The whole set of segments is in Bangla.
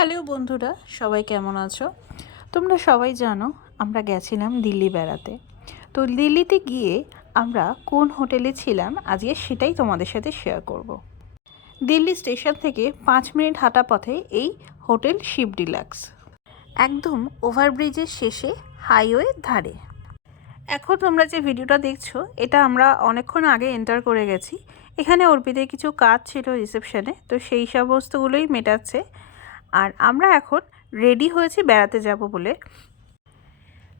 হ্যালো বন্ধুরা, সবাই কেমন আছো? তোমরা সবাই জানো, আমরা গেছিলাম দিল্লি বেড়াতে। তো দিল্লিতে গিয়ে আমরা কোন হোটেলে ছিলাম আজকে সেটাই তোমাদের সাথে শেয়ার করব। দিল্লি স্টেশন থেকে পাঁচ মিনিট হাঁটা পথে এই হোটেল শিব ডিলাক্স। একদম ওভারব্রিজের শেষে হাইওয়ের ধারে। এখন তোমরা যে ভিডিওটা দেখছ, এটা আমরা অনেকক্ষণ আগে এন্টার করে গেছি। এখানে অর্পিতের কিছু কাজ ছিল রিসেপশনে তো সেই সমস্তগুলোই মেটাচ্ছে আর আমরা এখন রেডি হয়েছি বেড়াতে যাব বলে।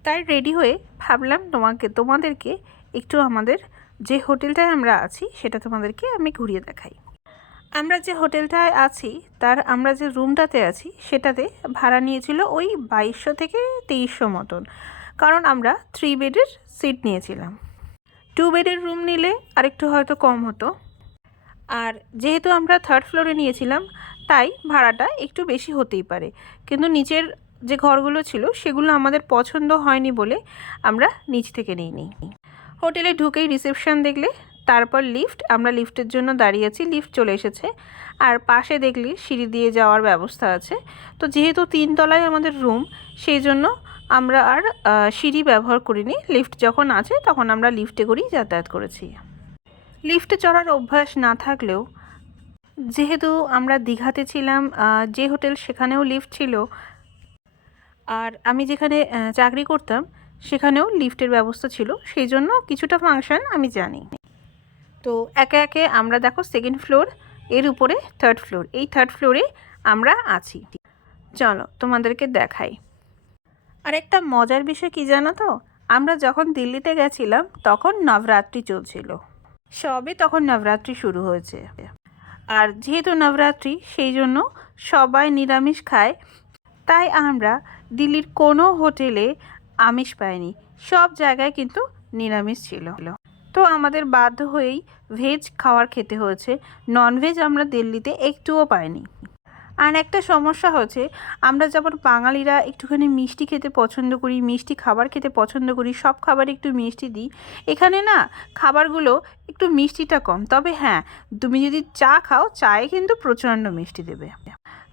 তাই রেডি হয়ে ভাবলাম তোমাকে, তোমাদেরকে একটু আমাদের যে হোটেলটায় আমরা আছি সেটা তোমাদেরকে আমি ঘুরিয়ে দেখাই। আমরা যে হোটেলটায় আছি, তার আমরা যে রুমটাতে আছি, সেটাতে ভাড়া নিয়েছিল ওই বাইশশো থেকে তেইশশো মতন। কারণ আমরা থ্রি বেডের সিট নিয়েছিলাম। টু বেডের রুম নিলে আরেকটু হয়তো কম হতো। আর যেহেতু আমরা থার্ড ফ্লোরে নিয়েছিলাম তাই ভাড়াটা একটু বেশি হতেই পারে। কিন্তু নিচের যে ঘরগুলো ছিল, সেগুলো আমাদের পছন্দ হয়নি বলে আমরা নিচ থেকে নিইনি। হোটেলে ঢুকেই রিসেপশন দেখলে, তারপর লিফট, আমরা লিফটের জন্য দাঁড়িয়ে আছি, লিফট চলে এসেছে। আর পাশে দেখলি সিঁড়ি দিয়ে যাওয়ার ব্যবস্থা আছে। তো যেহেতু তিনতলায় আমাদের রুম, সেই জন্য আমরা আর সিঁড়ি ব্যবহার করিনি। লিফট যখন আছে, তখন আমরা লিফটে করেই যাতায়াত করেছি। লিফটে চড়ার অভ্যাস না থাকলেও যেহেতু আমরা দীঘাতে ছিলাম যে হোটেল সেখানেও লিফট ছিল, আর আমি যেখানে চাকরি করতাম সেখানেও লিফটের ব্যবস্থা ছিল, সেই জন্য কিছুটা ফাংশন আমি জানি। তো একে একে আমরা দেখো সেকেন্ড ফ্লোর এর উপরে থার্ড ফ্লোর এই থার্ড ফ্লোরে আমরা আছি। চলো তোমাদেরকে দেখাই। আর একটা মজার বিষয় কি জানো তো? আমরা যখন দিল্লিতে গেছিলাম, তখন নবরাত্রি চলছিল। সবে তখন নবরাত্রি শুরু হয়েছে। আর যেহেতু নবরাত্রি, সেই জন্য সবাই নিরামিষ খায়। তাই আমরা দিল্লির কোনো হোটেলে আমিষ পাইনি। সব জায়গায় কিন্তু নিরামিষ ছিল। তো আমাদের বাধ্য হয়েই ভেজ খাওয়ার খেতে হয়েছে। ননভেজ আমরা দিল্লিতে একটুও পাইনি। আর একটা সমস্যা হচ্ছে, আমরা যেমন বাঙালিরা একটুখানি মিষ্টি খেতে পছন্দ করি, মিষ্টি খাবার খেতে পছন্দ করি, সব খাবারে একটু মিষ্টি দিই, এখানে না খাবারগুলো একটু মিষ্টিটা কম। তবে হ্যাঁ তুমি যদি চা খাও, চায়ে কিন্তু প্রচণ্ড মিষ্টি দেবে।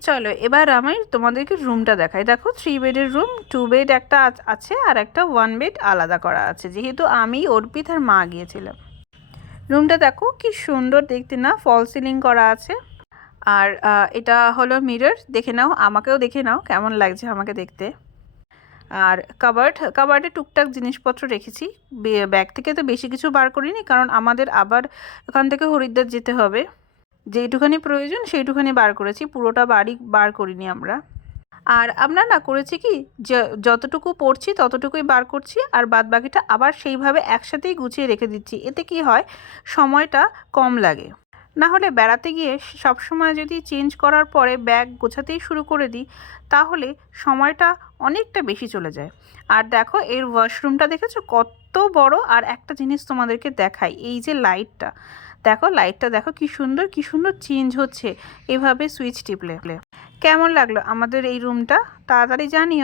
চলো, এবার আমি তোমাদেরকে রুমটা দেখাই। দেখো থ্রি বেডের রুম টু বেড একটা আছ- আর একটা ওয়ান বেড আলাদা করা আছে। যেহেতু আমি, অর্পিত আর মা গিয়েছিলাম। রুমটা দেখো, কি সুন্দর দেখতে না ফল সিলিং করা আছে। আর এটা হলো মিরর দেখে নাও, আমাকেও দেখে নাও, কেমন লাগছে আমাকে দেখতে। আর কাবার্ড কাবার্ডে টুকটাক জিনিসপত্র রেখেছি। ব্যাগ থেকে তো বেশি কিছু বার করিনি, কারণ আমাদের আবার ওখান থেকে হরিদ্বার যেতে হবে। যেইটুখানি প্রয়োজন, সেইটুখানি বার করেছি, পুরোটা বাড়ি বার করিনি আমরা। আর আমরা না করেছি কি যতটুকু পড়ছি, ততটুকুই বার করছি, আর বাদ বাকিটা আবার সেইভাবে একসাথেই গুছিয়ে রেখে দিচ্ছি। এতে কি হয়, সময়টা কম লাগে। না হলে বেড়াতে গিয়ে সব সময় যদি চেঞ্জ করার পরে ব্যাগ গোছাতেই শুরু করে দিই, তাহলে সময়টা অনেকটা বেশি চলে যায়। আর দেখো, এর ওয়াশরুমটা দেখেছ? কত বড় আর একটা জিনিস তোমাদেরকে দেখাই, এই যে লাইটটা দেখো লাইটটা দেখো কি সুন্দর কি সুন্দর চেঞ্জ হচ্ছে এভাবে সুইচ টিপলে। কেমন লাগল আমাদের এই রুমটা তাড়াতাড়ি জানিও।